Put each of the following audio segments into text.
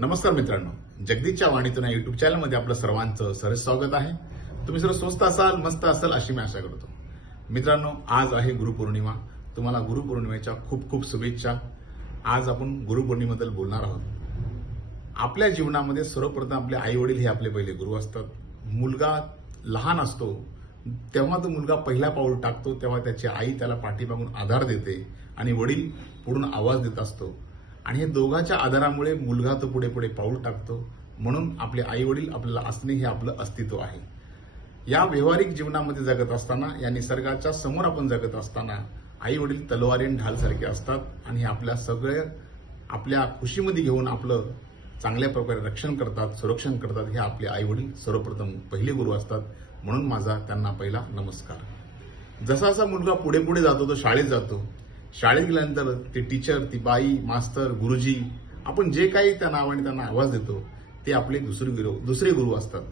नमस्कार मित्रांनो, जगदीशच्या वाणीतून या युट्यूब चॅनलमध्ये आपलं सर्वांचं सहर्ष स्वागत आहे. तुम्ही सर्व स्वस्त असाल, मस्त असाल अशी मी आशा करतो. मित्रांनो, आज आहे गुरुपौर्णिमा. तुम्हाला गुरुपौर्णिमेच्या खूप खूप शुभेच्छा. आज आपण गुरुपौर्णिमेबद्दल बोलणार आहोत. आपल्या जीवनामध्ये सर्वप्रथम आपले आई वडील हे आपले पहिले गुरु असतात. मुलगा लहान असतो तेव्हा तो मुलगा पहिला पाऊल टाकतो तेव्हा त्याची आई त्याला पाठीमागून आधार देते आणि वडील पुढून आवाज देत असतो आणि हे दोघांच्या आधारामुळे मुलगा तो पुढे पुढे पाऊल टाकतो. म्हणून आपले आई वडील आपल्याला असणे हे आपलं अस्तित्व आहे. या व्यवहारिक जीवनामध्ये जगत असताना, या निसर्गाच्या समोर आपण जगत असताना आई वडील तलवारीन ढाल सारखे असतात आणि हे आपल्या सगळे आपल्या खुशीमध्ये घेऊन आपलं चांगल्या प्रकारे रक्षण करतात, संरक्षण करतात. हे आपले आई वडील सर्वप्रथम पहिले गुरु असतात. म्हणून माझा त्यांना पहिला नमस्कार. जसा जसा मुलगा पुढे पुढे जातो तो शाळेत जातो. शाळेत गेल्यानंतर ते टीचर, ती बाई, मास्तर, गुरुजी, आपण जे काही त्या नावाने त्यांना आवाज देतो ते आपले दुसरे गुरु असतात.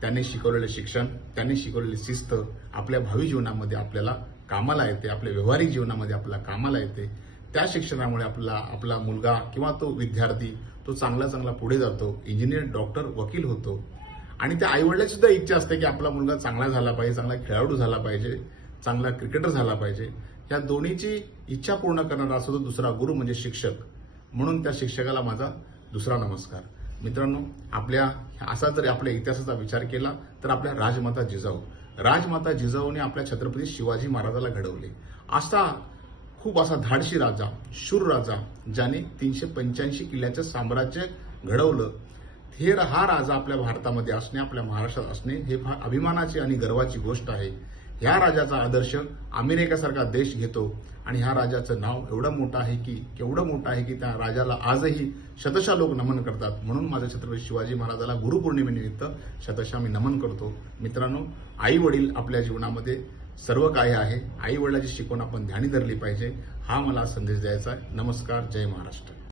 त्यांनी शिकवलेले शिक्षण, त्यांनी शिकवलेली शिस्त आपल्या भावी जीवनामध्ये आपल्याला कामाला येते, आपल्या व्यवहारिक जीवनामध्ये आपल्याला कामाला येते. त्या शिक्षणामुळे आपला मुलगा किंवा तो विद्यार्थी तो चांगला पुढे जातो, इंजिनियर, डॉक्टर, वकील होतो. आणि त्या आईवडिलांची सुद्धा इच्छा असते की आपला मुलगा चांगला झाला पाहिजे, चांगला खेळाडू झाला पाहिजे, चांगला क्रिकेटर झाला पाहिजे. या दोन्हीची इच्छा पूर्ण करणारा असतो तो दुसरा गुरु म्हणजे शिक्षक. म्हणून त्या शिक्षकाला माझा दुसरा नमस्कार. मित्रांनो, असा जर आपल्या इतिहासाचा विचार केला तर आपल्या राजमाता जिजाऊने आपल्या छत्रपती शिवाजी महाराजाला घडवले. खूप असा धाडशी राजा, शूर राजा, ज्याने 385 किल्ल्याचं साम्राज्य घडवलं. हा राजा आपल्या भारतामध्ये असणे, आपल्या महाराष्ट्रात असणे हे फार अभिमानाची आणि गर्वाची गोष्ट आहे. ह्या राजाचा आदर्श अमेरिकेसारखा देश घेतो आणि ह्या राजाचं नाव केवढं मोठं आहे की त्या राजाला आजही शतशः लोक नमन करतात. म्हणून माझ्या छत्रपती शिवाजी महाराजाला गुरुपौर्णिमेनिमित्त शतशः मी नमन करतो. मित्रांनो, आई वडील आपल्या जीवनामध्ये सर्व काही आहे. आई वडिलांची शिकवण आपण ध्यानी धरली पाहिजे. हा मला संदेश द्यायचा आहे. नमस्कार. जय महाराष्ट्र.